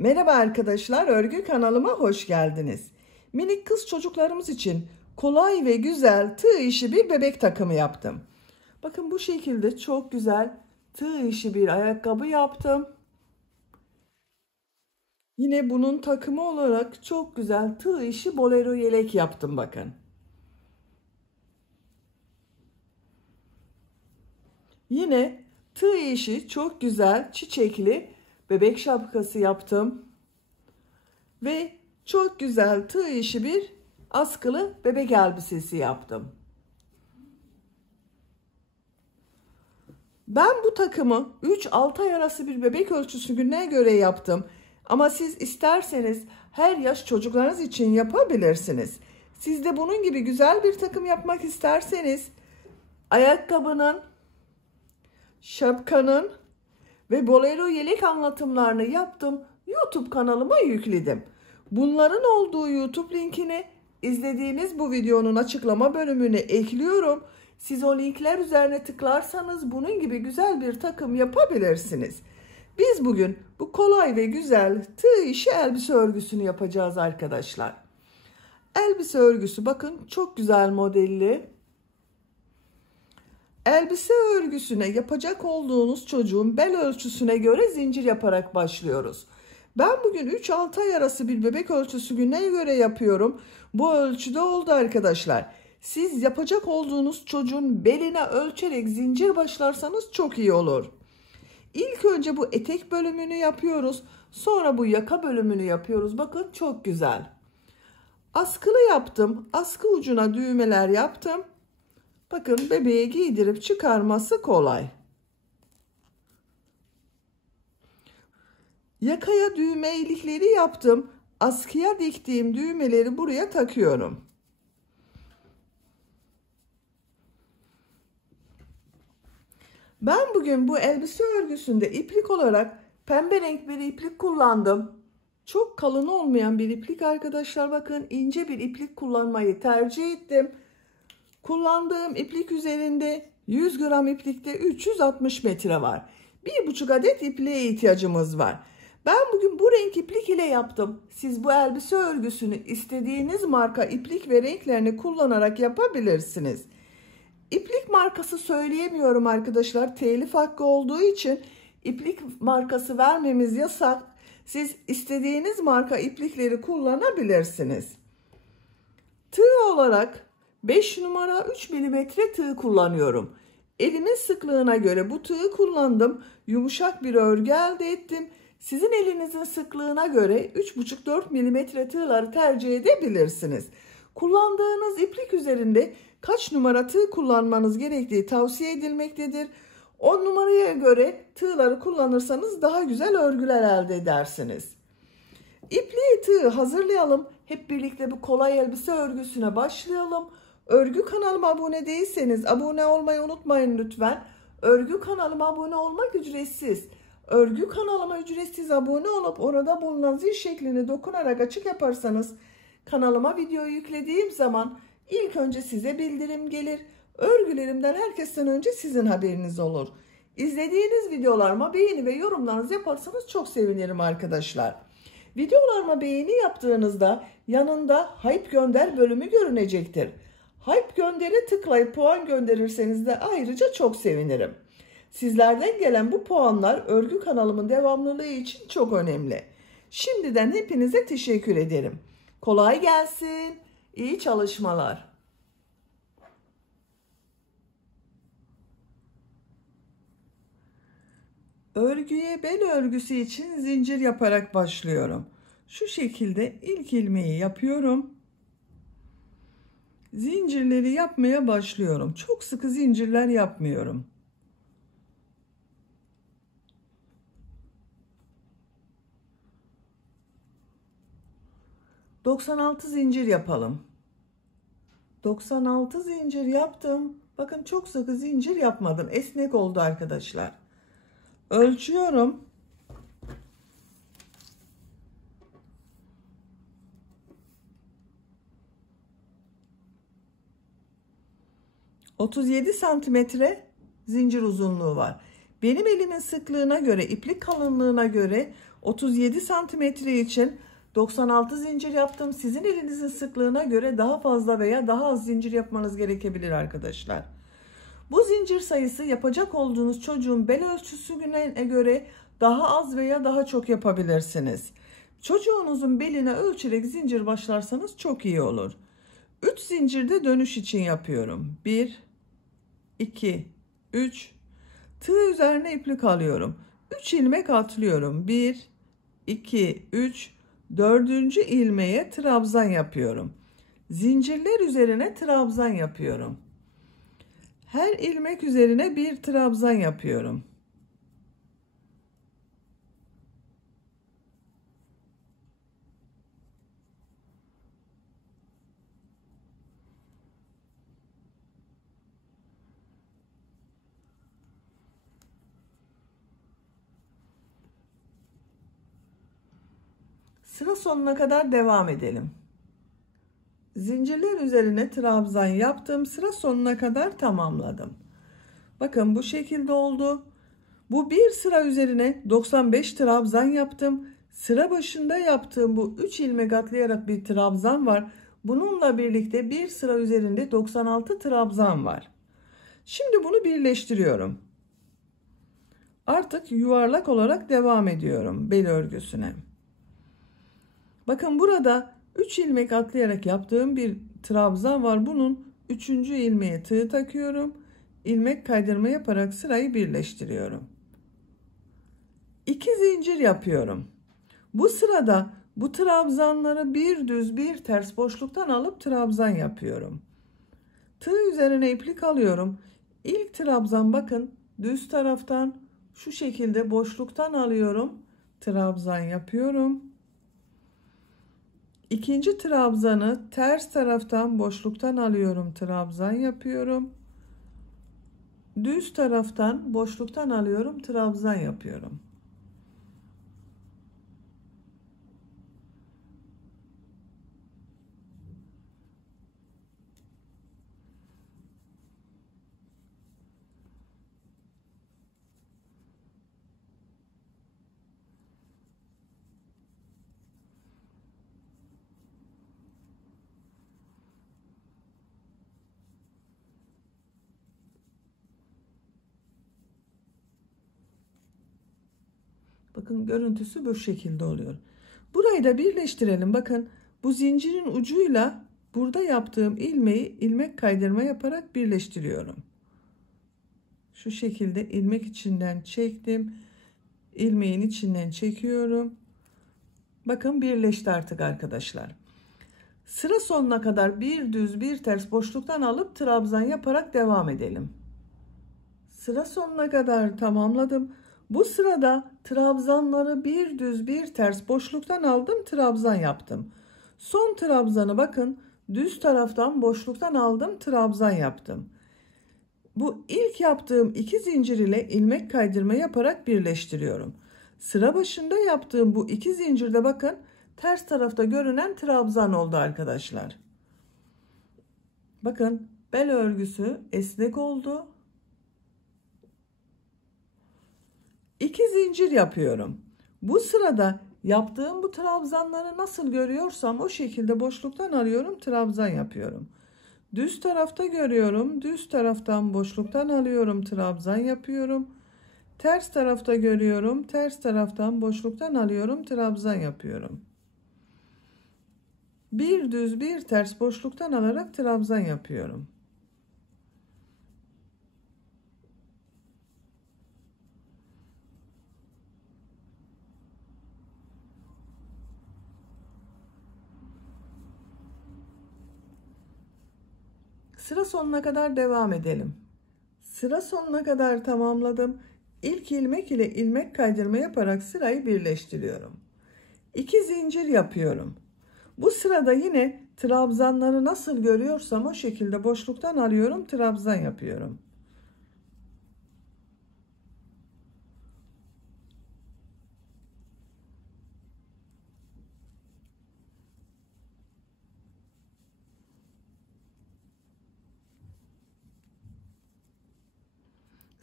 Merhaba arkadaşlar, örgü kanalıma hoş geldiniz. Minik kız çocuklarımız için kolay ve güzel tığ işi bir bebek takımı yaptım. Bakın bu şekilde çok güzel tığ işi bir ayakkabı yaptım. Yine bunun takımı olarak çok güzel tığ işi bolero yelek yaptım bakın. Yine tığ işi çok güzel çiçekli bebek şapkası yaptım. Ve çok güzel tığ işi bir askılı bebek elbisesi yaptım. Ben bu takımı 3-6 ay arası bir bebek ölçüsüne göre yaptım. Ama siz isterseniz her yaş çocuklarınız için yapabilirsiniz. Siz de bunun gibi güzel bir takım yapmak isterseniz ayakkabının, şapkanın ve bolero yelek anlatımlarını yaptım. YouTube kanalıma yükledim. Bunların olduğu YouTube linkini izlediğiniz bu videonun açıklama bölümüne ekliyorum. Siz o linkler üzerine tıklarsanız bunun gibi güzel bir takım yapabilirsiniz. Biz bugün bu kolay ve güzel tığ işi elbise örgüsünü yapacağız arkadaşlar. Elbise örgüsü bakın çok güzel modelli. Elbise örgüsüne yapacak olduğunuz çocuğun bel ölçüsüne göre zincir yaparak başlıyoruz. Ben bugün 3-6 ay arası bir bebek ölçüsüne göre yapıyorum. Bu ölçüde oldu arkadaşlar. Siz yapacak olduğunuz çocuğun beline ölçerek zincir başlarsanız çok iyi olur. İlk önce bu etek bölümünü yapıyoruz. Sonra bu yaka bölümünü yapıyoruz. Bakın çok güzel. Askılı yaptım. Askı ucuna düğmeler yaptım. Bakın bebeğe giydirip çıkarması kolay. Yakaya düğme ilikleri yaptım. Askıya diktiğim düğmeleri buraya takıyorum. Ben bugün bu elbise örgüsünde iplik olarak pembe renk bir iplik kullandım. Çok kalın olmayan bir iplik arkadaşlar. Bakın ince bir iplik kullanmayı tercih ettim. Kullandığım iplik üzerinde 100 gram iplikte 360 metre var. 1,5 adet ipliğe ihtiyacımız var. Ben bugün bu renk iplik ile yaptım. Siz bu elbise örgüsünü istediğiniz marka iplik ve renklerini kullanarak yapabilirsiniz. İplik markası söyleyemiyorum arkadaşlar. Telif hakkı olduğu için iplik markası vermemiz yasak. Siz istediğiniz marka iplikleri kullanabilirsiniz. Tığ olarak 5 numara 3 milimetre tığ kullanıyorum. Elimin sıklığına göre bu tığı kullandım. Yumuşak bir örgü elde ettim. Sizin elinizin sıklığına göre 3,5-4 milimetre tığları tercih edebilirsiniz. Kullandığınız iplik üzerinde kaç numara tığ kullanmanız gerektiği tavsiye edilmektedir. 10 numaraya göre tığları kullanırsanız daha güzel örgüler elde edersiniz. İpliği tığı hazırlayalım. Hep birlikte bu kolay elbise örgüsüne başlayalım. Örgü kanalıma abone değilseniz abone olmayı unutmayın lütfen. Örgü kanalıma abone olmak ücretsiz. Örgü kanalıma ücretsiz abone olup orada bulunan zil şeklini dokunarak açık yaparsanız kanalıma video yüklediğim zaman ilk önce size bildirim gelir. Örgülerimden herkesten önce sizin haberiniz olur. İzlediğiniz videolarıma beğeni ve yorumlarınızı yaparsanız çok sevinirim arkadaşlar. Videolarıma beğeni yaptığınızda yanında Hype Gönder bölümü görünecektir. Hype Gönder'e tıklayıp puan gönderirseniz de ayrıca çok sevinirim. Sizlerden gelen bu puanlar örgü kanalımın devamlılığı için çok önemli. Şimdiden hepinize teşekkür ederim. Kolay gelsin. İyi çalışmalar. Örgüye bel örgüsü için zincir yaparak başlıyorum. Şu şekilde ilk ilmeği yapıyorum. Zincirleri yapmaya başlıyorum. Çok sıkı zincirler yapmıyorum. ...96 zincir yapalım. 96 zincir yaptım. Bakın çok sıkı zincir yapmadım. Esnek oldu arkadaşlar. Ölçüyorum. 37 santimetre zincir uzunluğu var. Benim elimin sıklığına göre, iplik kalınlığına göre 37 santimetre için 96 zincir yaptım. Sizin elinizin sıklığına göre daha fazla veya daha az zincir yapmanız gerekebilir arkadaşlar. Bu zincir sayısı yapacak olduğunuz çocuğun bel ölçüsüne göre daha az veya daha çok yapabilirsiniz. Çocuğunuzun beline ölçerek zincir başlarsanız çok iyi olur. 3 zincirde dönüş için yapıyorum. 1, 2, 3. Tığ üzerine iplik alıyorum. 3 ilmek atlıyorum. 1, 2, 3. 4. ilmeğe trabzan yapıyorum. Zincirler üzerine trabzan yapıyorum. Her ilmek üzerine bir trabzan yapıyorum. Sıra sonuna kadar devam edelim. Zincirler üzerine trabzan yaptım. Sıra sonuna kadar tamamladım. Bakın bu şekilde oldu. Bu bir sıra üzerine 95 trabzan yaptım. Sıra başında yaptığım bu 3 ilmek atlayarak bir trabzan var. Bununla birlikte bir sıra üzerinde 96 trabzan var. Şimdi bunu birleştiriyorum. Artık yuvarlak olarak devam ediyorum bel örgüsüne. Bakın burada 3 ilmek atlayarak yaptığım bir trabzan var. Bunun 3. ilmeğe tığ takıyorum. İlmek kaydırma yaparak sırayı birleştiriyorum. 2 zincir yapıyorum. Bu sırada bu trabzanları bir düz bir ters boşluktan alıp trabzan yapıyorum. Tığ üzerine iplik alıyorum. İlk trabzan bakın düz taraftan şu şekilde boşluktan alıyorum. Trabzan yapıyorum. İkinci trabzanı ters taraftan boşluktan alıyorum. Trabzan yapıyorum. Düz taraftan boşluktan alıyorum. Trabzan yapıyorum. Bakın görüntüsü bu şekilde oluyor. Burayı da birleştirelim. Bakın bu zincirin ucuyla burada yaptığım ilmeği ilmek kaydırma yaparak birleştiriyorum. Şu şekilde ilmek içinden çektim. İlmeğin içinden çekiyorum. Bakın birleşti artık arkadaşlar. Sıra sonuna kadar bir düz bir ters boşluktan alıp trabzan yaparak devam edelim. Sıra sonuna kadar tamamladım. Bu sırada trabzanları bir düz bir ters boşluktan aldım, trabzan yaptım. Son trabzanı bakın düz taraftan boşluktan aldım, trabzan yaptım. Bu ilk yaptığım 2 zincir ile ilmek kaydırma yaparak birleştiriyorum. Sıra başında yaptığım bu 2 zincirde bakın ters tarafta görünen trabzan oldu arkadaşlar. Bakın bel örgüsü esnek oldu. 2 zincir yapıyorum. Bu sırada yaptığım bu trabzanları nasıl görüyorsam o şekilde boşluktan alıyorum, trabzan yapıyorum. Düz tarafta görüyorum, düz taraftan boşluktan alıyorum, trabzan yapıyorum. Ters tarafta görüyorum, ters taraftan boşluktan alıyorum, trabzan yapıyorum. Bir düz bir ters boşluktan alarak trabzan yapıyorum. Sıra sonuna kadar devam edelim. Sıra sonuna kadar tamamladım. İlk ilmek ile ilmek kaydırma yaparak sırayı birleştiriyorum. 2 zincir yapıyorum. Bu sırada yine trabzanları nasıl görüyorsam o şekilde boşluktan alıyorum, trabzan yapıyorum.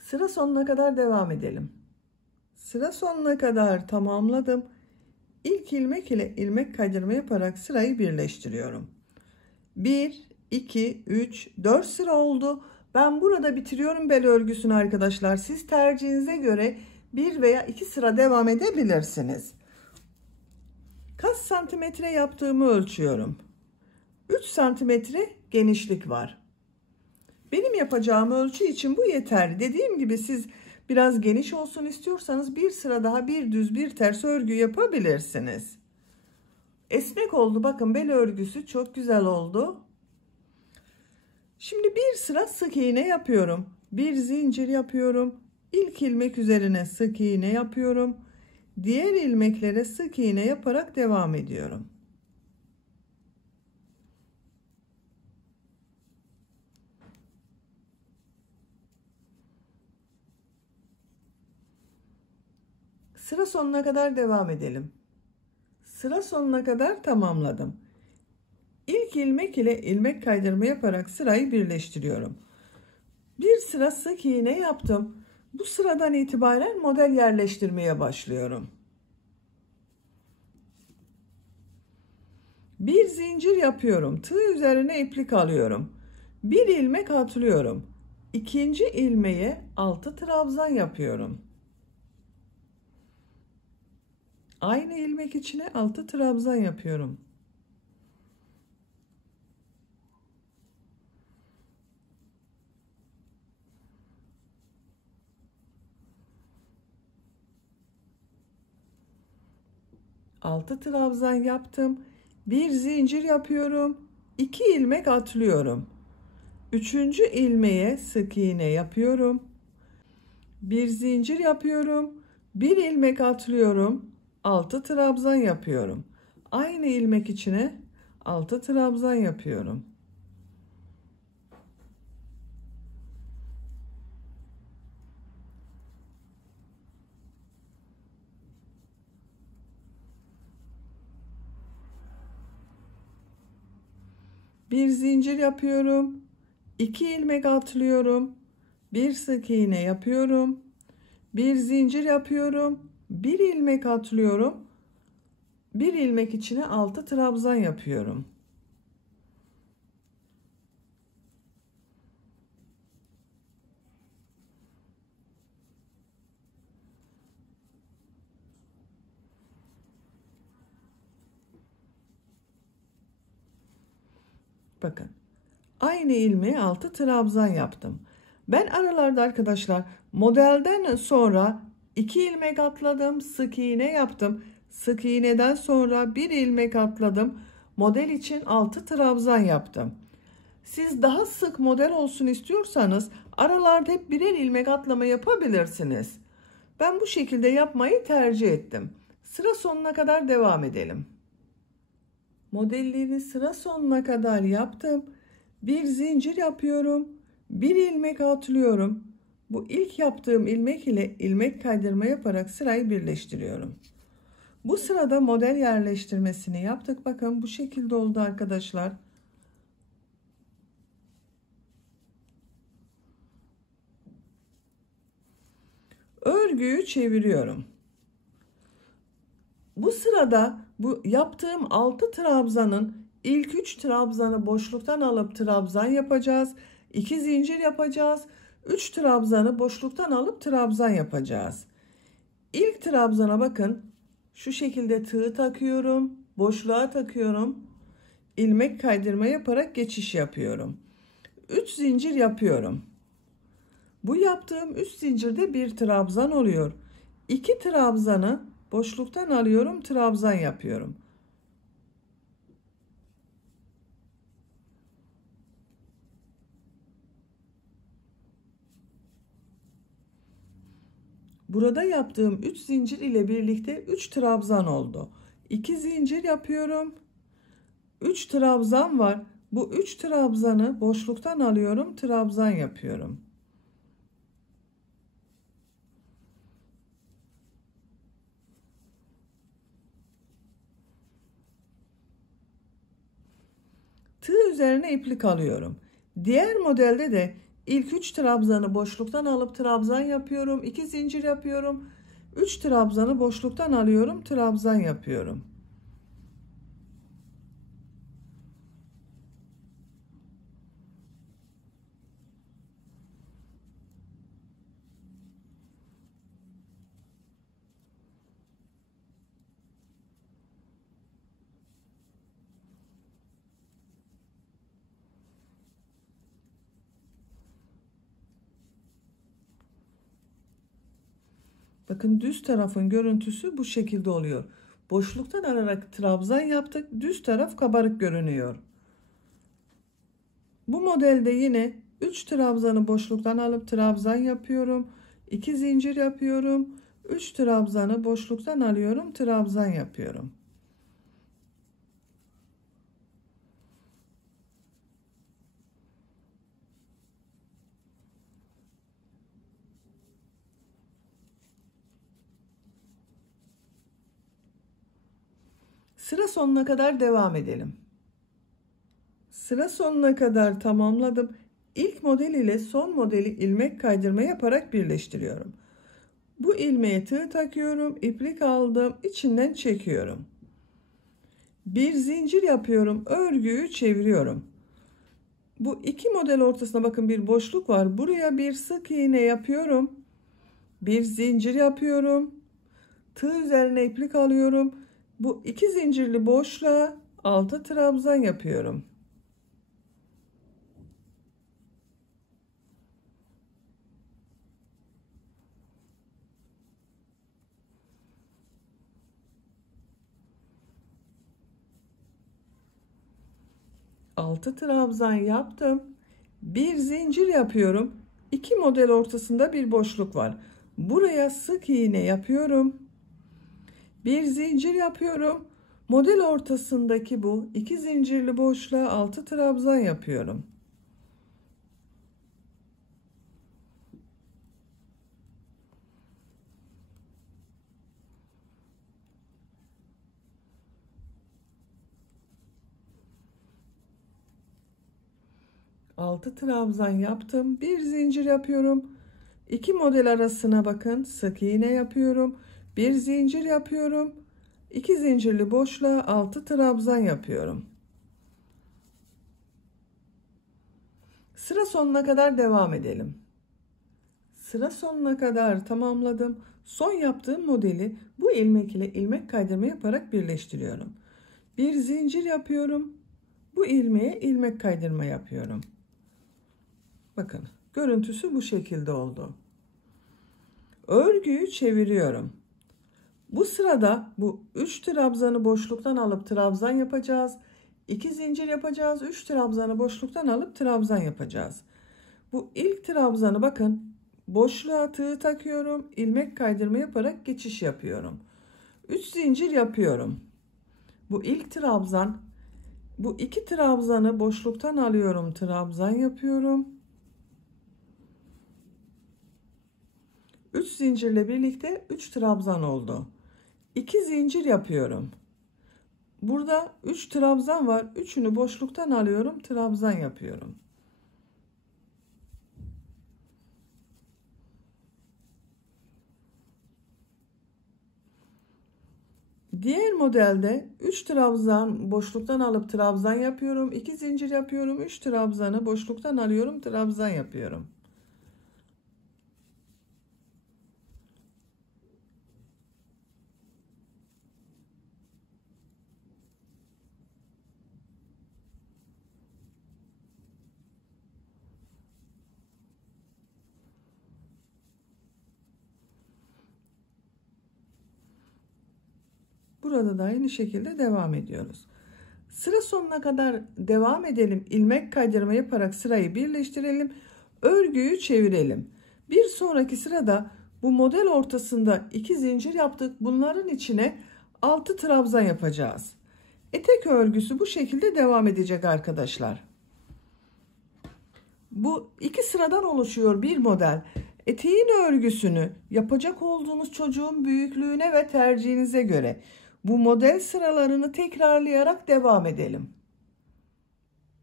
Sıra sonuna kadar devam edelim. Sıra sonuna kadar tamamladım. İlk ilmek ile ilmek kaydırma yaparak sırayı birleştiriyorum. 1, 2, 3, 4 sıra oldu. Ben burada bitiriyorum bel örgüsünü arkadaşlar. Siz tercihinize göre 1 veya 2 sıra devam edebilirsiniz. Kaç santimetre yaptığımı ölçüyorum. 3 santimetre genişlik var. Benim yapacağım ölçü için bu yeterli. Dediğim gibi siz biraz geniş olsun istiyorsanız bir sıra daha bir düz bir ters örgü yapabilirsiniz. Esnek oldu. Bakın bel örgüsü çok güzel oldu. Şimdi bir sıra sık iğne yapıyorum. Bir zincir yapıyorum. İlk ilmek üzerine sık iğne yapıyorum. Diğer ilmeklere sık iğne yaparak devam ediyorum. Sıra sonuna kadar devam edelim. Sıra sonuna kadar tamamladım. İlk ilmek ile ilmek kaydırma yaparak sırayı birleştiriyorum. Bir sıra sık iğne yaptım. Bu sıradan itibaren model yerleştirmeye başlıyorum. Bir zincir yapıyorum. Tığ üzerine iplik alıyorum. Bir ilmek atlıyorum. İkinci ilmeğe 6 trabzan yapıyorum. Aynı ilmek içine 6 trabzan yapıyorum. Altı trabzan yaptım. Bir zincir yapıyorum. 2 ilmek atlıyorum. Üçüncü ilmeğe sık iğne yapıyorum. Bir zincir yapıyorum. Bir ilmek atlıyorum. 6 trabzan yapıyorum. Aynı ilmek içine 6 trabzan yapıyorum. Bir zincir yapıyorum. 2 ilmek atlıyorum. Bir sık iğne yapıyorum. Bir zincir yapıyorum. Bir ilmek atlıyorum. Bir ilmek içine 6 trabzan yapıyorum. Bakın. Aynı ilmeğe 6 trabzan yaptım. Ben aralarda arkadaşlar modelden sonra 2 ilmek atladım, sık iğne yaptım. Sık iğneden sonra bir ilmek atladım. Model için 6 trabzan yaptım. Siz daha sık model olsun istiyorsanız aralarda hep birer ilmek atlama yapabilirsiniz. Ben bu şekilde yapmayı tercih ettim. Sıra sonuna kadar devam edelim. Modelleri sıra sonuna kadar yaptım. Bir zincir yapıyorum. Bir ilmek atlıyorum. Bu ilk yaptığım ilmek ile ilmek kaydırma yaparak sırayı birleştiriyorum. Bu sırada model yerleştirmesini yaptık. Bakın bu şekilde oldu arkadaşlar. Örgüyü çeviriyorum. Bu sırada bu yaptığım 6 trabzanın ilk 3 trabzanı boşluktan alıp trabzan yapacağız. 2 zincir yapacağız. 3 trabzanı boşluktan alıp trabzan yapacağız. İlk trabzana bakın. Şu şekilde tığ takıyorum. Boşluğa takıyorum. İlmek kaydırma yaparak geçiş yapıyorum. 3 zincir yapıyorum. Bu yaptığım 3 zincirde bir trabzan oluyor. 2 trabzanı boşluktan alıyorum, trabzan yapıyorum. Burada yaptığım 3 zincir ile birlikte 3 trabzan oldu. 2 zincir yapıyorum. 3 trabzan var. Bu 3 trabzanı boşluktan alıyorum, trabzan yapıyorum. Tığ üzerine iplik alıyorum. Diğer modelde de İlk 3 trabzanı boşluktan alıp trabzan yapıyorum. 2 zincir yapıyorum. 3 trabzanı boşluktan alıyorum, trabzan yapıyorum. Bakın düz tarafın görüntüsü bu şekilde oluyor. Boşluktan alarak trabzan yaptık. Düz taraf kabarık görünüyor. Bu modelde yine 3 trabzanı boşluktan alıp trabzan yapıyorum. 2 zincir yapıyorum. 3 trabzanı boşluktan alıyorum, trabzan yapıyorum. Sıra sonuna kadar devam edelim. Sıra sonuna kadar tamamladım. İlk model ile son modeli ilmek kaydırma yaparak birleştiriyorum. Bu ilmeğe tığ takıyorum, iplik aldım, içinden çekiyorum. Bir zincir yapıyorum, örgüyü çeviriyorum. Bu iki model ortasına bakın bir boşluk var. Buraya bir sık iğne yapıyorum. Bir zincir yapıyorum. Tığ üzerine iplik alıyorum. Bu iki zincirli boşluğa 6 trabzan yapıyorum. Altı trabzan yaptım. Bir zincir yapıyorum. İki model ortasında bir boşluk var. Buraya sık iğne yapıyorum. Bir zincir yapıyorum. Model ortasındaki bu iki zincirli boşluğa 6 trabzan yapıyorum. Altı trabzan yaptım. Bir zincir yapıyorum. İki model arasına bakın. Sık iğne yapıyorum. Bir zincir yapıyorum. İki zincirli boşluğa 6 trabzan yapıyorum. Sıra sonuna kadar devam edelim. Sıra sonuna kadar tamamladım. Son yaptığım modeli bu ilmek ile ilmek kaydırma yaparak birleştiriyorum. Bir zincir yapıyorum. Bu ilmeğe ilmek kaydırma yapıyorum. Bakın görüntüsü bu şekilde oldu. Örgüyü çeviriyorum. Bu sırada bu 3 trabzanı boşluktan alıp trabzan yapacağız. 2 zincir yapacağız. 3 trabzanı boşluktan alıp trabzan yapacağız. Bu ilk trabzanı bakın boşluğa tığ takıyorum. İlmek kaydırma yaparak geçiş yapıyorum. 3 zincir yapıyorum. Bu ilk trabzan, bu iki trabzanı boşluktan alıyorum. Trabzan yapıyorum. 3 zincirle birlikte 3 trabzan oldu. 2 zincir yapıyorum. Burada 3 trabzan var. 3'ünü boşluktan alıyorum. Trabzan yapıyorum. Diğer modelde 3 trabzan boşluktan alıp trabzan yapıyorum. 2 zincir yapıyorum. 3 trabzanı boşluktan alıyorum. Trabzan yapıyorum. Burada da aynı şekilde devam ediyoruz. Sıra sonuna kadar devam edelim. İlmek kaydırma yaparak sırayı birleştirelim. Örgüyü çevirelim. Bir sonraki sırada bu model ortasında 2 zincir yaptık. Bunların içine 6 trabzan yapacağız. Etek örgüsü bu şekilde devam edecek arkadaşlar. Bu iki sıradan oluşuyor bir model. Eteğin örgüsünü yapacak olduğunuz çocuğun büyüklüğüne ve tercihinize göre bu model sıralarını tekrarlayarak devam edelim.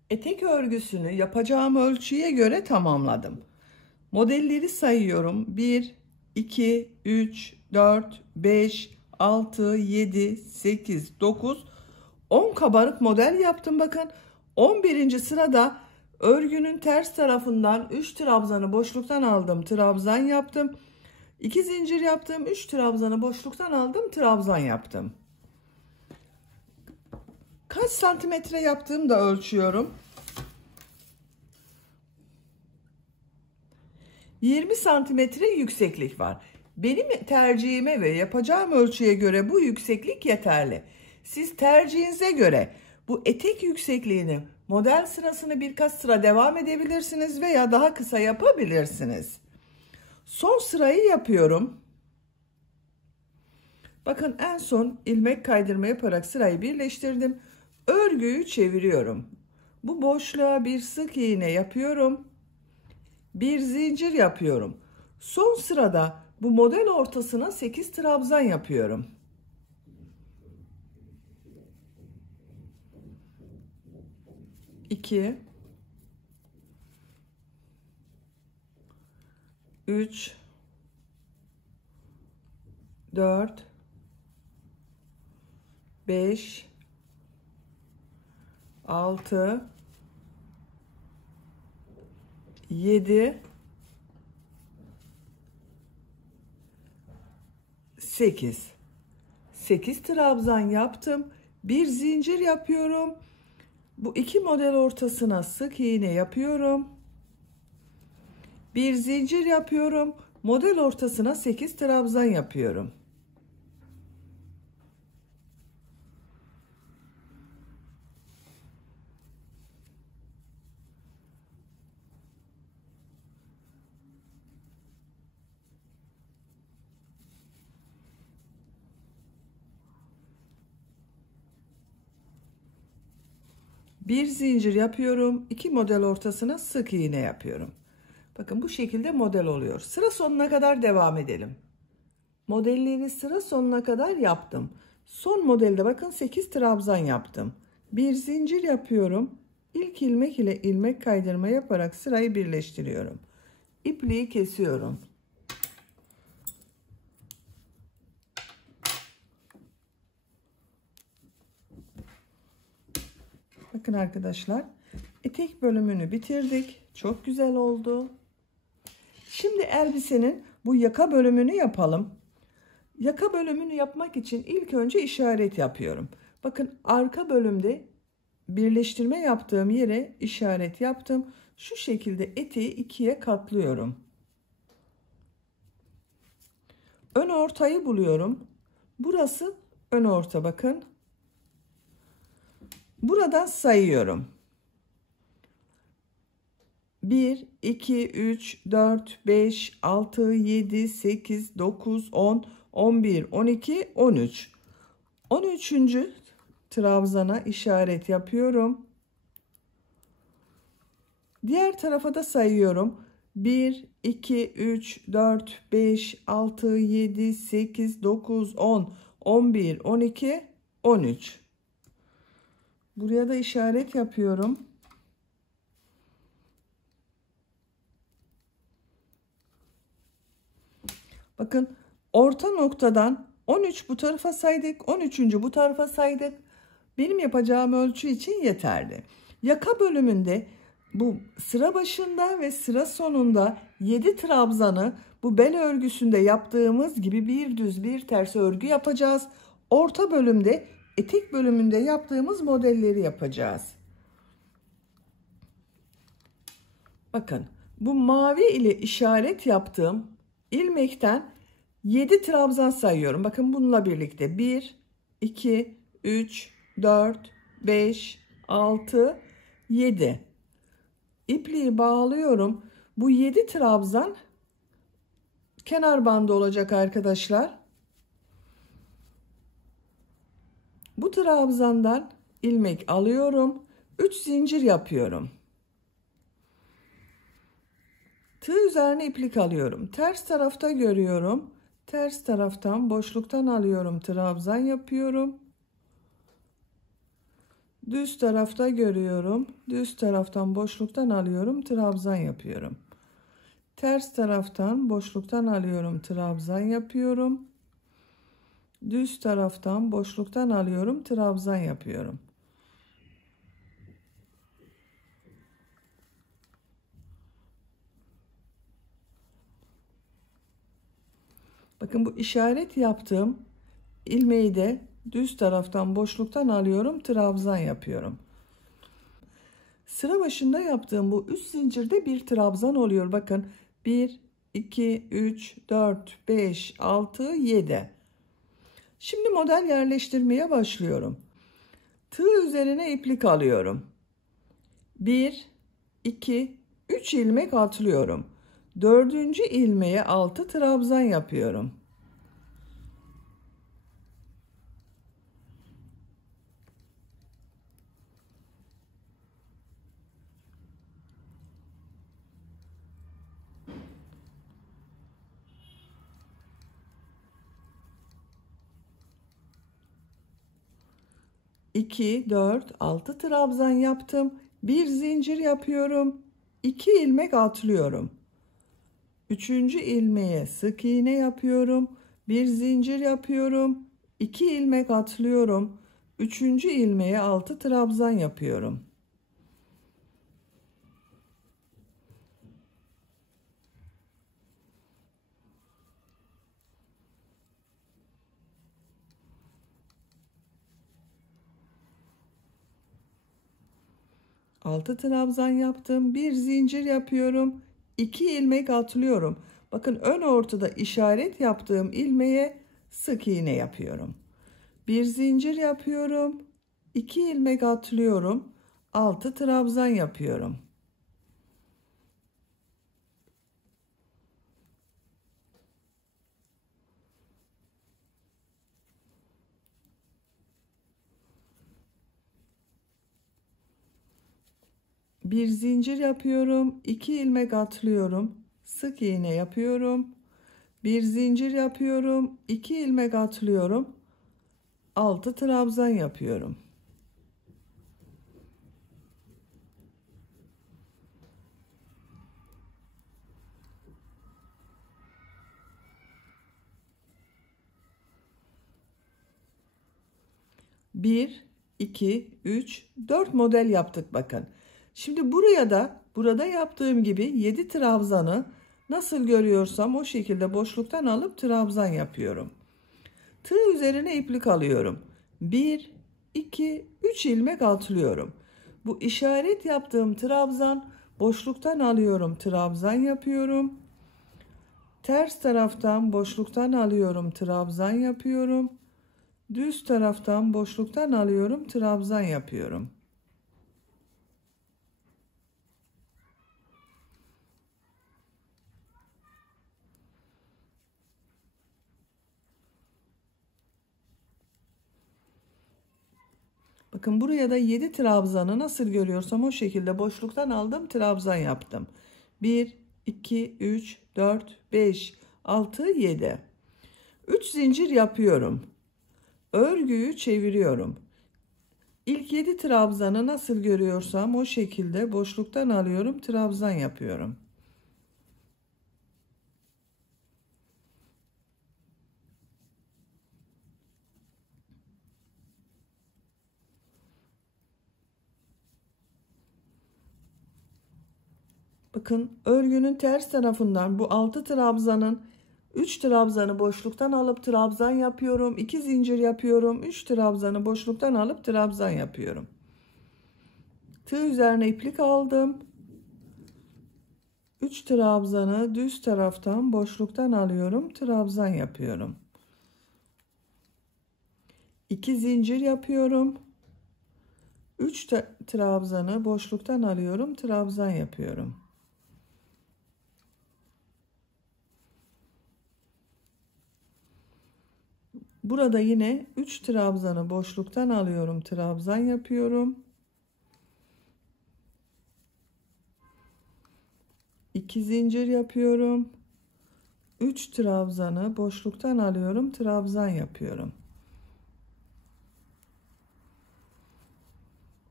Etek örgüsünü yapacağım ölçüye göre tamamladım. Modelleri sayıyorum. 1, 2, 3, 4, 5, 6, 7, 8, 9, 10 kabarık model yaptım. Bakın 11. sırada örgünün ters tarafından 3 trabzanı boşluktan aldım. Trabzan yaptım. 2 zincir yaptım. 3 trabzanı boşluktan aldım. Trabzan yaptım. Kaç santimetre yaptığımı da ölçüyorum. 20 santimetre yükseklik var. Benim tercihime ve yapacağım ölçüye göre bu yükseklik yeterli. Siz tercihinize göre bu etek yüksekliğini, model sırasını birkaç sıra devam edebilirsiniz veya daha kısa yapabilirsiniz. Son sırayı yapıyorum. Bakın en son ilmek kaydırma yaparak sırayı birleştirdim. Örgüyü çeviriyorum. Bu boşluğa bir sık iğne yapıyorum. Bir zincir yapıyorum. Son sırada bu model ortasına 8 trabzan yapıyorum. İki, 3, 4, 5, 6, 7, 8. 8 trabzan yaptım. Bir zincir yapıyorum. Bu iki model ortasına sık iğne yapıyorum. Bir zincir yapıyorum. Model ortasına 8 trabzan yapıyorum. Bir zincir yapıyorum. İki model ortasına sık iğne yapıyorum. Bakın bu şekilde model oluyor. Sıra sonuna kadar devam edelim. Modelleri sıra sonuna kadar yaptım. Son modelde bakın 8 trabzan yaptım. Bir zincir yapıyorum. İlk ilmek ile ilmek kaydırma yaparak sırayı birleştiriyorum. İpliği kesiyorum. Bakın arkadaşlar, etek bölümünü bitirdik. Çok güzel oldu. Şimdi elbisenin bu yaka bölümünü yapalım. Yaka bölümünü yapmak için ilk önce işaret yapıyorum. Bakın arka bölümde birleştirme yaptığım yere işaret yaptım. Şu şekilde eteği ikiye katlıyorum. Ön ortayı buluyorum. Burası ön orta, bakın. Buradan sayıyorum. 1, 2, 3, 4, 5, 6, 7, 8, 9, 10, 11, 12, 13. 13. trabzana işaret yapıyorum. Diğer tarafa da sayıyorum. 1, 2, 3, 4, 5, 6, 7, 8, 9, 10, 11, 12, 13. Buraya da işaret yapıyorum. Bakın orta noktadan 13 bu tarafa saydık, 13. bu tarafa saydık. Benim yapacağım ölçü için yeterli. Yaka bölümünde bu sıra başında ve sıra sonunda 7 trabzanı bu bel örgüsünde yaptığımız gibi bir düz bir ters örgü yapacağız. Orta bölümde etek bölümünde yaptığımız modelleri yapacağız. Bakın bu mavi ile işaret yaptığım ilmekten 7 trabzan sayıyorum. Bakın bununla birlikte 1, 2, 3, 4, 5, 6, 7. İpliği bağlıyorum. Bu 7 trabzan kenar bandı olacak arkadaşlar. Bu trabzandan ilmek alıyorum. 3 zincir yapıyorum. Tığ üzerine iplik alıyorum. Ters tarafta görüyorum. Ters taraftan boşluktan alıyorum. Trabzan yapıyorum. Düz tarafta görüyorum. Düz taraftan boşluktan alıyorum, trabzan yapıyorum. Ters taraftan boşluktan alıyorum, trabzan yapıyorum. Düz taraftan boşluktan alıyorum, trabzan yapıyorum. Bakın bu işaret yaptığım ilmeği de düz taraftan boşluktan alıyorum, trabzan yapıyorum. Sıra başında yaptığım bu üst zincirde bir trabzan oluyor. Bakın 1, 2, 3, 4, 5, 6, 7. Şimdi model yerleştirmeye başlıyorum. Tığ üzerine iplik alıyorum. 1, 2, 3 ilmek atlıyorum. Dördüncü ilmeğe 6 trabzan yapıyorum. İki, 4, 6 trabzan yaptım. Bir zincir yapıyorum. 2 ilmek atlıyorum. Üçüncü ilmeğe sık iğne yapıyorum. Bir zincir yapıyorum. 2 ilmek atlıyorum. Üçüncü ilmeğe 6 trabzan yapıyorum. Altı trabzan yaptım. Bir zincir yapıyorum. 2 ilmek atlıyorum. Bakın ön ortada işaret yaptığım ilmeğe sık iğne yapıyorum. Bir zincir yapıyorum. 2 ilmek atlıyorum. 6 trabzan yapıyorum. Bir zincir yapıyorum. 2 ilmek atlıyorum. Sık iğne yapıyorum. Bir zincir yapıyorum. 2 ilmek atlıyorum. 6 trabzan yapıyorum. Bir, 2, 3, 4 model yaptık bakın. Şimdi burada yaptığım gibi 7 trabzanı nasıl görüyorsam o şekilde boşluktan alıp trabzan yapıyorum. Tığ üzerine iplik alıyorum. 1, 2, 3 ilmek atlıyorum. Bu işaret yaptığım trabzan boşluktan alıyorum, trabzan yapıyorum. Ters taraftan boşluktan alıyorum, trabzan yapıyorum. Düz taraftan boşluktan alıyorum, trabzan yapıyorum. Bakın buraya da 7 trabzanı nasıl görüyorsam o şekilde boşluktan aldım, trabzan yaptım. 1, 2, 3, 4, 5, 6, 7. 3 zincir yapıyorum. Örgüyü çeviriyorum. İlk 7 trabzanı nasıl görüyorsam o şekilde boşluktan alıyorum, trabzan yapıyorum. Bakın örgünün ters tarafından bu 6 trabzanın 3 trabzanı boşluktan alıp trabzan yapıyorum. 2 zincir yapıyorum. 3 trabzanı boşluktan alıp trabzan yapıyorum. Tığ üzerine iplik aldım. 3 trabzanı düz taraftan boşluktan alıyorum. Trabzan yapıyorum. 2 zincir yapıyorum. 3 trabzanı boşluktan alıyorum. Trabzan yapıyorum. Burada yine 3 trabzanı boşluktan alıyorum, trabzan yapıyorum. 2 zincir yapıyorum. 3 trabzanı boşluktan alıyorum, trabzan yapıyorum.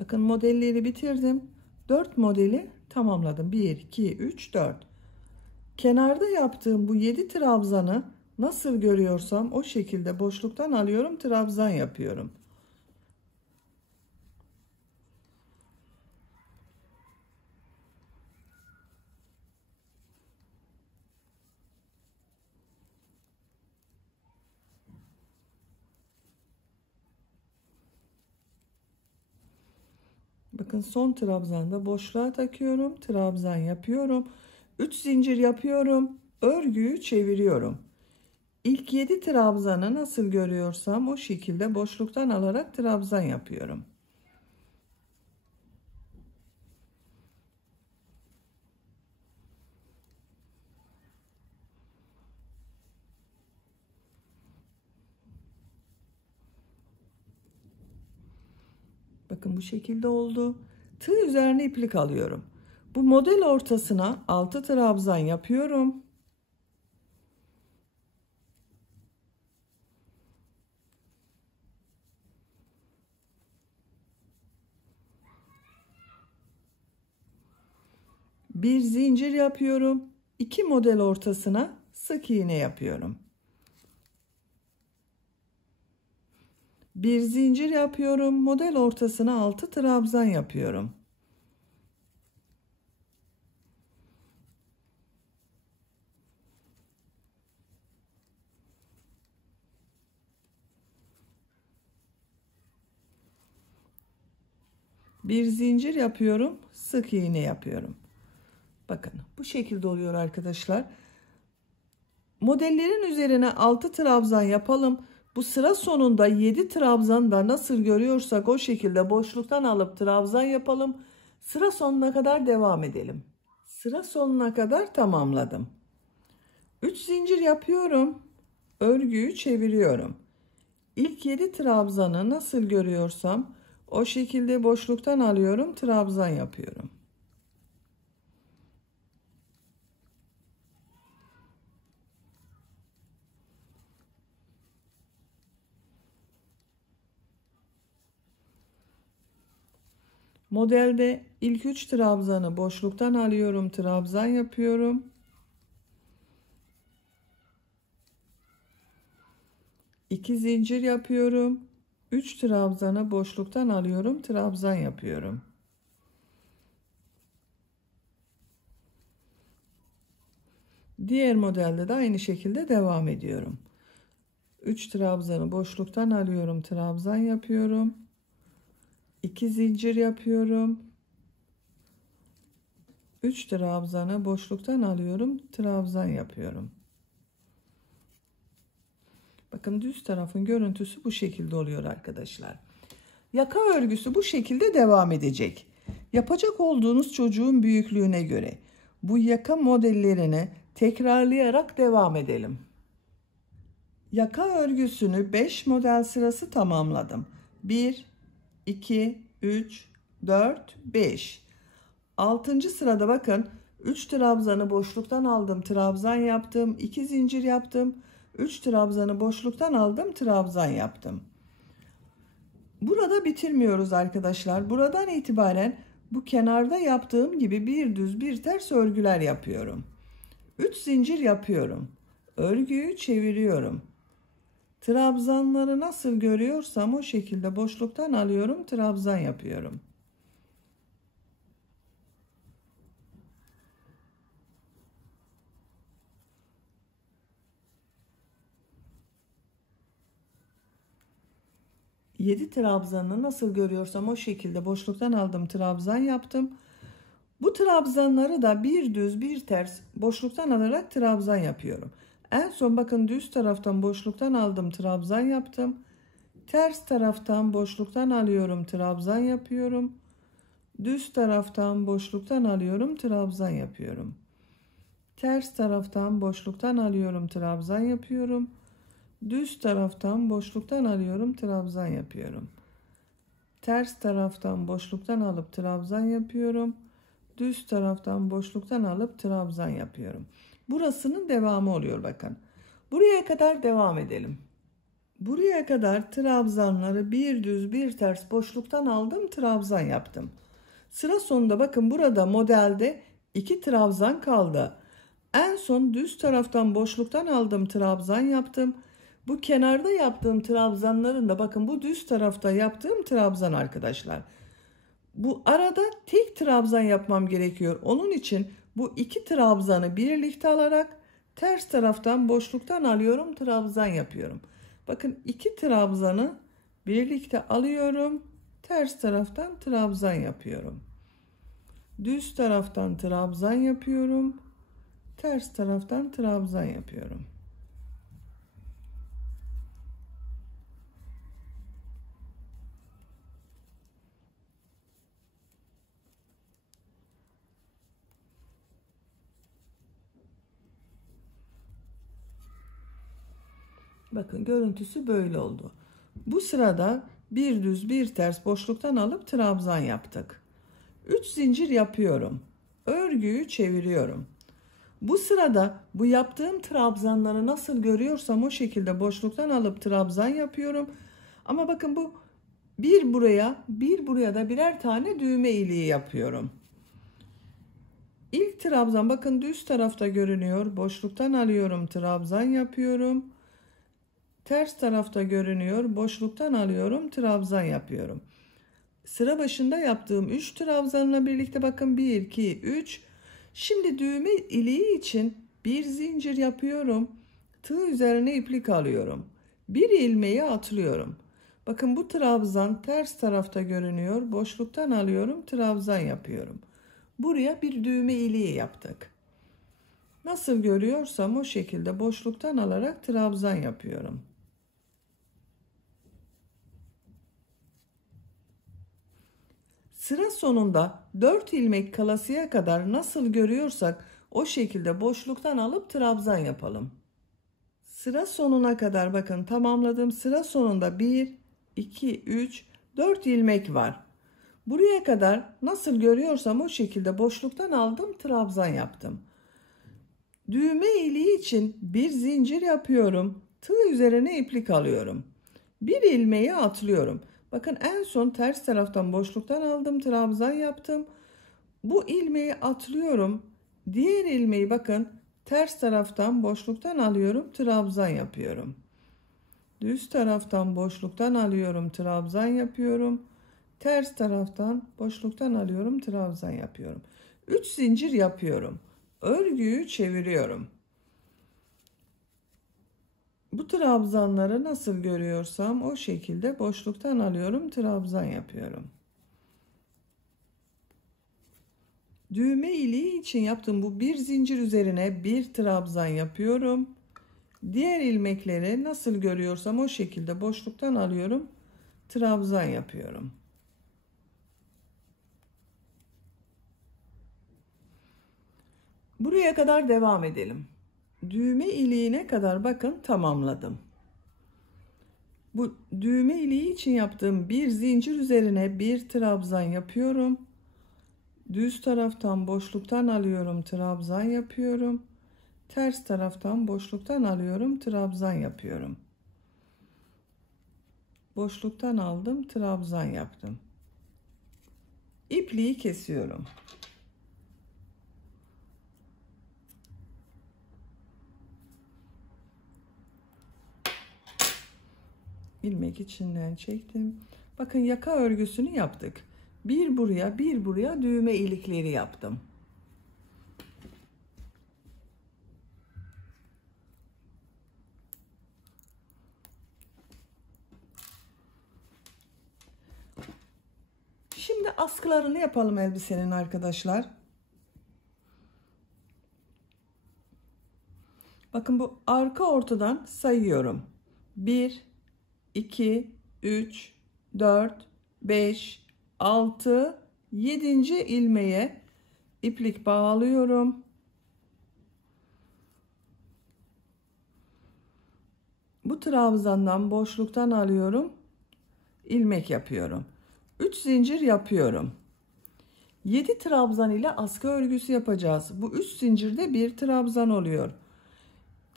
Bakın modelleri bitirdim. 4 modeli tamamladım. 1, 2, 3, 4. Kenarda yaptığım bu 7 trabzanı nasıl görüyorsam o şekilde boşluktan alıyorum, trabzan yapıyorum. Bakın son trabzanda boşluğa takıyorum, trabzan yapıyorum. 3 zincir yapıyorum, örgüyü çeviriyorum. İlk 7 trabzanı nasıl görüyorsam o şekilde boşluktan alarak trabzan yapıyorum. Bakın bu şekilde oldu. Tığ üzerine iplik alıyorum. Bu model ortasına 6 trabzan yapıyorum. Bir zincir yapıyorum. 2 model ortasına sık iğne yapıyorum. Bir zincir yapıyorum. Model ortasına 6 trabzan yapıyorum. Bir zincir yapıyorum. Sık iğne yapıyorum. Bakın bu şekilde oluyor arkadaşlar. Modellerin üzerine 6 trabzan yapalım. Bu sıra sonunda 7 trabzan da nasıl görüyorsak o şekilde boşluktan alıp trabzan yapalım. Sıra sonuna kadar devam edelim. Sıra sonuna kadar tamamladım. 3 zincir yapıyorum. Örgüyü çeviriyorum. İlk 7 trabzanı nasıl görüyorsam o şekilde boşluktan alıyorum, trabzan yapıyorum. Modelde ilk 3 trabzanı boşluktan alıyorum, trabzan yapıyorum. 2 zincir yapıyorum. 3 trabzanı boşluktan alıyorum, trabzan yapıyorum. Diğer modelde de aynı şekilde devam ediyorum. 3 trabzanı boşluktan alıyorum, trabzan yapıyorum. 2 zincir yapıyorum. 3 trabzanı boşluktan alıyorum, trabzan yapıyorum. Bakın düz tarafın görüntüsü bu şekilde oluyor arkadaşlar. Yaka örgüsü bu şekilde devam edecek. Yapacak olduğunuz çocuğun büyüklüğüne göre bu yaka modellerini tekrarlayarak devam edelim. Yaka örgüsünü 5 model sırası tamamladım. 1, 2, 3, 4, 5. 6. sırada bakın 3 trabzanı boşluktan aldım, trabzan yaptım, 2 zincir yaptım. 3 trabzanı boşluktan aldım, trabzan yaptım. Burada bitirmiyoruz arkadaşlar. Buradan itibaren bu kenarda yaptığım gibi bir düz bir ters örgüler yapıyorum. 3 zincir yapıyorum. Örgüyü çeviriyorum. Trabzanları nasıl görüyorsam o şekilde boşluktan alıyorum, trabzan yapıyorum. Yedi trabzanı nasıl görüyorsam o şekilde boşluktan aldım, trabzan yaptım. Bu trabzanları da bir düz bir ters boşluktan alarak trabzan yapıyorum. En son bakın düz taraftan boşluktan aldım, trabzan yaptım. Ters taraftan boşluktan alıyorum, trabzan yapıyorum. Düz taraftan boşluktan alıyorum, trabzan yapıyorum. Ters taraftan boşluktan alıyorum, trabzan yapıyorum. Düz taraftan boşluktan alıyorum, trabzan yapıyorum. Ters taraftan boşluktan alıp trabzan yapıyorum. Düz taraftan boşluktan alıp trabzan yapıyorum. Burasının devamı oluyor bakın. Buraya kadar devam edelim. Buraya kadar trabzanları bir düz bir ters boşluktan aldım, trabzan yaptım. Sıra sonunda bakın burada modelde 2 trabzan kaldı. En son düz taraftan boşluktan aldım, trabzan yaptım. Bu kenarda yaptığım trabzanların da bakın bu düz tarafta yaptığım trabzan arkadaşlar. Bu arada tek trabzan yapmam gerekiyor. Onun için bu 2 trabzanı birlikte alarak ters taraftan boşluktan alıyorum, trabzan yapıyorum. Bakın 2 trabzanı birlikte alıyorum, ters taraftan trabzan yapıyorum. Düz taraftan trabzan yapıyorum, ters taraftan trabzan yapıyorum. Bakın görüntüsü böyle oldu. Bu sırada bir düz bir ters boşluktan alıp trabzan yaptık. 3 zincir yapıyorum. Örgüyü çeviriyorum. Bu sırada bu yaptığım trabzanları nasıl görüyorsam o şekilde boşluktan alıp trabzan yapıyorum. Ama bakın bu bir buraya bir buraya da birer tane düğme iliği yapıyorum. İlk trabzan bakın düz tarafta görünüyor. Boşluktan alıyorum, trabzan yapıyorum. Ters tarafta görünüyor. Boşluktan alıyorum, trabzan yapıyorum. Sıra başında yaptığım 3 trabzanla birlikte bakın 1 2 3. Şimdi düğme iliği için bir zincir yapıyorum. Tığ üzerine iplik alıyorum. Bir ilmeği atlıyorum. Bakın bu trabzan ters tarafta görünüyor. Boşluktan alıyorum, trabzan yapıyorum. Buraya bir düğme iliği yaptık. Nasıl görüyorsam o şekilde boşluktan alarak trabzan yapıyorum. Sıra sonunda 4 ilmek kalasıya kadar nasıl görüyorsak o şekilde boşluktan alıp trabzan yapalım. Sıra sonuna kadar bakın tamamladım. Sıra sonunda 1, 2, 3, 4 ilmek var. Buraya kadar nasıl görüyorsam o şekilde boşluktan aldım, trabzan yaptım. Düğme iliği için bir zincir yapıyorum. Tığ üzerine iplik alıyorum. Bir ilmeği atlıyorum. Bakın en son ters taraftan boşluktan aldım, trabzan yaptım. Bu ilmeği atlıyorum. Diğer ilmeği bakın ters taraftan boşluktan alıyorum, trabzan yapıyorum. Düz taraftan boşluktan alıyorum, trabzan yapıyorum. Ters taraftan boşluktan alıyorum, trabzan yapıyorum. 3 zincir yapıyorum. Örgüyü çeviriyorum. Bu trabzanları nasıl görüyorsam o şekilde boşluktan alıyorum, trabzan yapıyorum. Düğme iliği için yaptığım bu bir zincir üzerine bir trabzan yapıyorum. Diğer ilmekleri nasıl görüyorsam o şekilde boşluktan alıyorum, trabzan yapıyorum. Buraya kadar devam edelim. Düğme iliğine kadar bakın tamamladım. Bu düğme iliği için yaptığım bir zincir üzerine bir trabzan yapıyorum. Düz taraftan boşluktan alıyorum, trabzan yapıyorum. Ters taraftan boşluktan alıyorum, trabzan yapıyorum. Boşluktan aldım, trabzan yaptım. İpliği kesiyorum. İlmek içinden çektim. Bakın yaka örgüsünü yaptık. Bir buraya bir buraya düğme ilikleri yaptım. Şimdi askılarını yapalım elbisenin arkadaşlar. Bakın bu arka ortadan sayıyorum. 1 2 3 4 5 6 7. ilmeğe iplik bağlıyorum. Bu trabzandan boşluktan alıyorum, ilmek yapıyorum. 3 zincir yapıyorum. 7 trabzan ile askı örgüsü yapacağız. Bu 3 zincirde bir trabzan oluyor.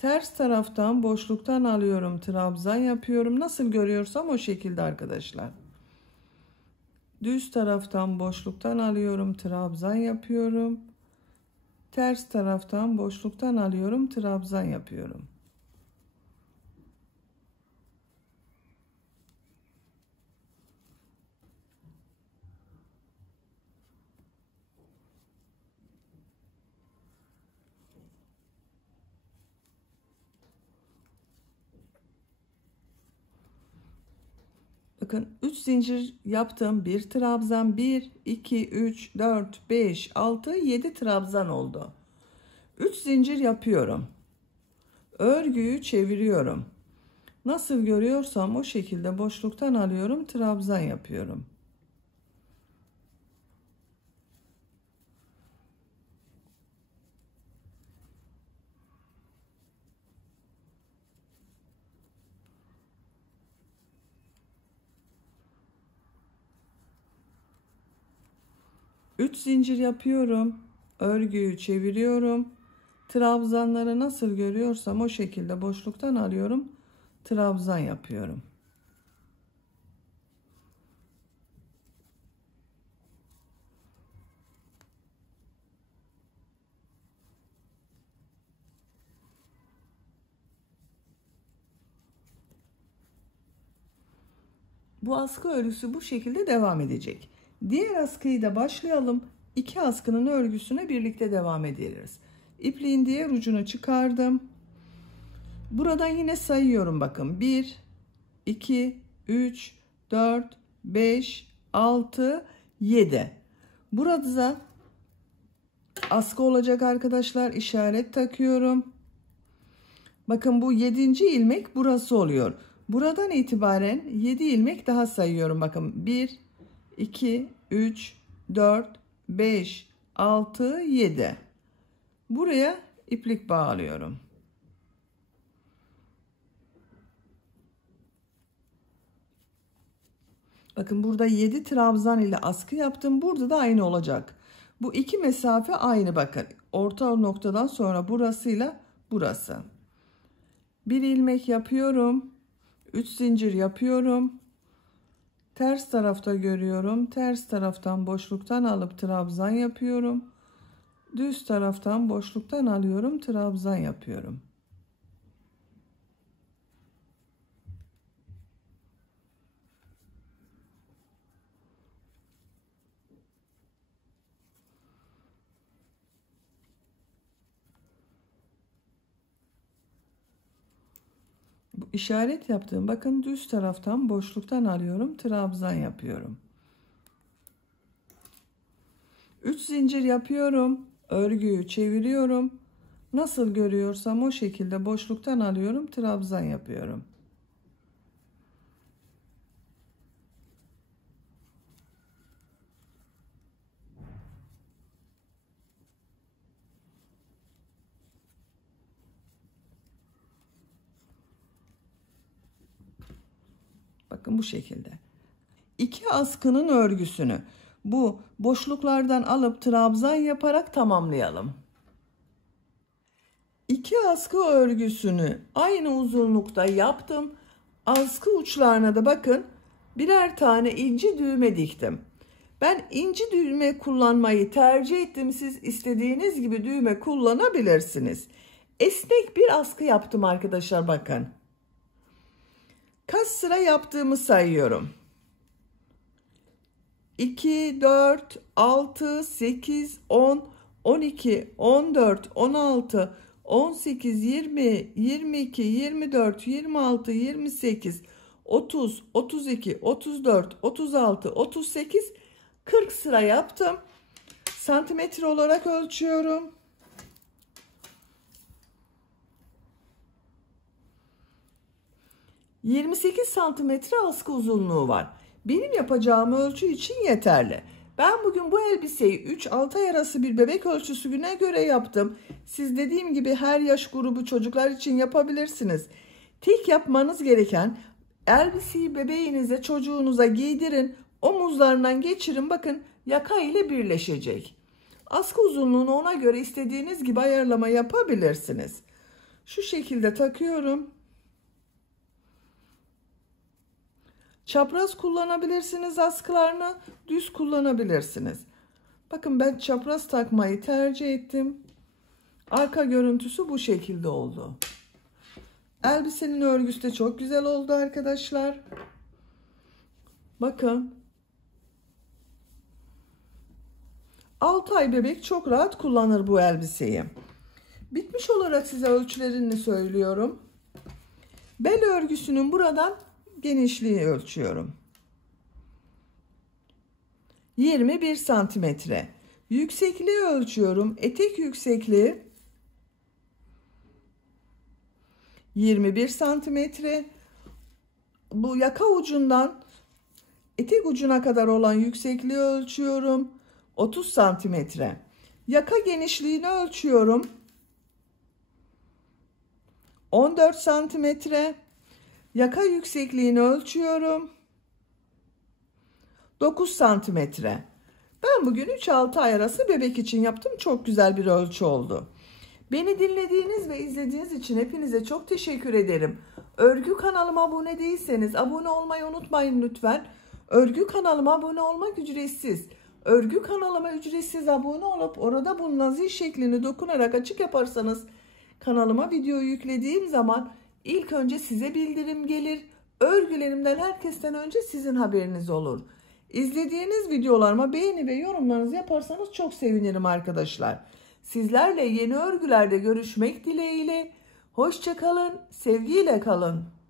Ters taraftan boşluktan alıyorum, trabzan yapıyorum. Nasıl görüyorsam o şekilde arkadaşlar. Düz taraftan boşluktan alıyorum, trabzan yapıyorum. Ters taraftan boşluktan alıyorum, trabzan yapıyorum. Bakın 3 zincir yaptım. 1 trabzan, 1, 2, 3, 4, 5, 6, 7 trabzan oldu. 3 zincir yapıyorum. Örgüyü çeviriyorum. Nasıl görüyorsam o şekilde boşluktan alıyorum, trabzan yapıyorum. Üç zincir yapıyorum. Örgüyü çeviriyorum. Trabzanları nasıl görüyorsam o şekilde boşluktan alıyorum, trabzan yapıyorum. Bu askı örgüsü bu şekilde devam edecek. Diğer askıyı da başlayalım. İki askının örgüsüne birlikte devam ederiz. İpliğin diğer ucunu çıkardım. Buradan yine sayıyorum bakın. 1, 2, 3, 4, 5, 6, 7. Burada askı olacak arkadaşlar. İşaret takıyorum. Bakın bu 7. ilmek burası oluyor. Buradan itibaren 7 ilmek daha sayıyorum. Bakın 1, 2, 3, 4, 5, 6, 7. Buraya iplik bağlıyorum. Bakın burada 7 trabzan ile askı yaptım. Burada da aynı olacak. Bu iki mesafe aynı bakın. Orta noktadan sonra burasıyla burası. Bir ilmek yapıyorum. 3 zincir yapıyorum. Ters tarafta görüyorum. Ters taraftan boşluktan alıp trabzan yapıyorum. Düz taraftan boşluktan alıyorum, trabzan yapıyorum. Bu işaret yaptığım bakın düz taraftan boşluktan alıyorum, trabzan yapıyorum. 3 zincir yapıyorum. Örgüyü çeviriyorum. Nasıl görüyorsam o şekilde boşluktan alıyorum, trabzan yapıyorum. Bakın bu şekilde. İki askının örgüsünü bu boşluklardan alıp trabzan yaparak tamamlayalım. İki askı örgüsünü aynı uzunlukta yaptım. Askı uçlarına da bakın birer tane inci düğme diktim. Ben inci düğme kullanmayı tercih ettim. Siz istediğiniz gibi düğme kullanabilirsiniz. Esnek bir askı yaptım arkadaşlar bakın. Kaç sıra yaptığımı sayıyorum. 2, 4, 6, 8, 10, 12, 14, 16, 18, 20, 22, 24, 26, 28, 30, 32, 34, 36, 38, 40 sıra yaptım. Santimetre olarak ölçüyorum. ...28 santimetre askı uzunluğu var. Benim yapacağım ölçü için yeterli. Ben bugün bu elbiseyi 3-6 ay arası bir bebek ölçüsüne göre yaptım. Siz dediğim gibi her yaş grubu çocuklar için yapabilirsiniz. Tek yapmanız gereken elbiseyi bebeğinize, çocuğunuza giydirin. Omuzlarından geçirin. Bakın yaka ile birleşecek. Askı uzunluğunu ona göre istediğiniz gibi ayarlama yapabilirsiniz. Şu şekilde takıyorum. Çapraz kullanabilirsiniz askılarını, düz kullanabilirsiniz. Bakın ben çapraz takmayı tercih ettim. Arka görüntüsü bu şekilde oldu. Elbisenin örgüsü de çok güzel oldu arkadaşlar. Bakın. 6 ay bebek çok rahat kullanır bu elbiseyi. Bitmiş olarak size ölçülerini söylüyorum. Bel örgüsünün buradan genişliği ölçüyorum. 21 santimetre. Yüksekliği ölçüyorum. Etek yüksekliği 21 santimetre. Bu yaka ucundan etek ucuna kadar olan yüksekliği ölçüyorum. 30 santimetre. Yaka genişliğini ölçüyorum. 14 santimetre. Yaka yüksekliğini ölçüyorum. 9 santimetre. Ben bugün 3-6 ay arası bebek için yaptım. Çok güzel bir ölçü oldu. Beni dinlediğiniz ve izlediğiniz için hepinize çok teşekkür ederim. Örgü kanalıma abone değilseniz abone olmayı unutmayın lütfen. Örgü kanalıma abone olmak ücretsiz. Örgü kanalıma ücretsiz abone olup orada bulunan zil şeklini dokunarak açık yaparsanız kanalıma video yüklediğim zaman ilk önce size bildirim gelir. Örgülerimden herkesten önce sizin haberiniz olur. İzlediğiniz videolarıma beğeni ve yorumlarınızı yaparsanız çok sevinirim arkadaşlar. Sizlerle yeni örgülerde görüşmek dileğiyle. Hoşça kalın, sevgiyle kalın.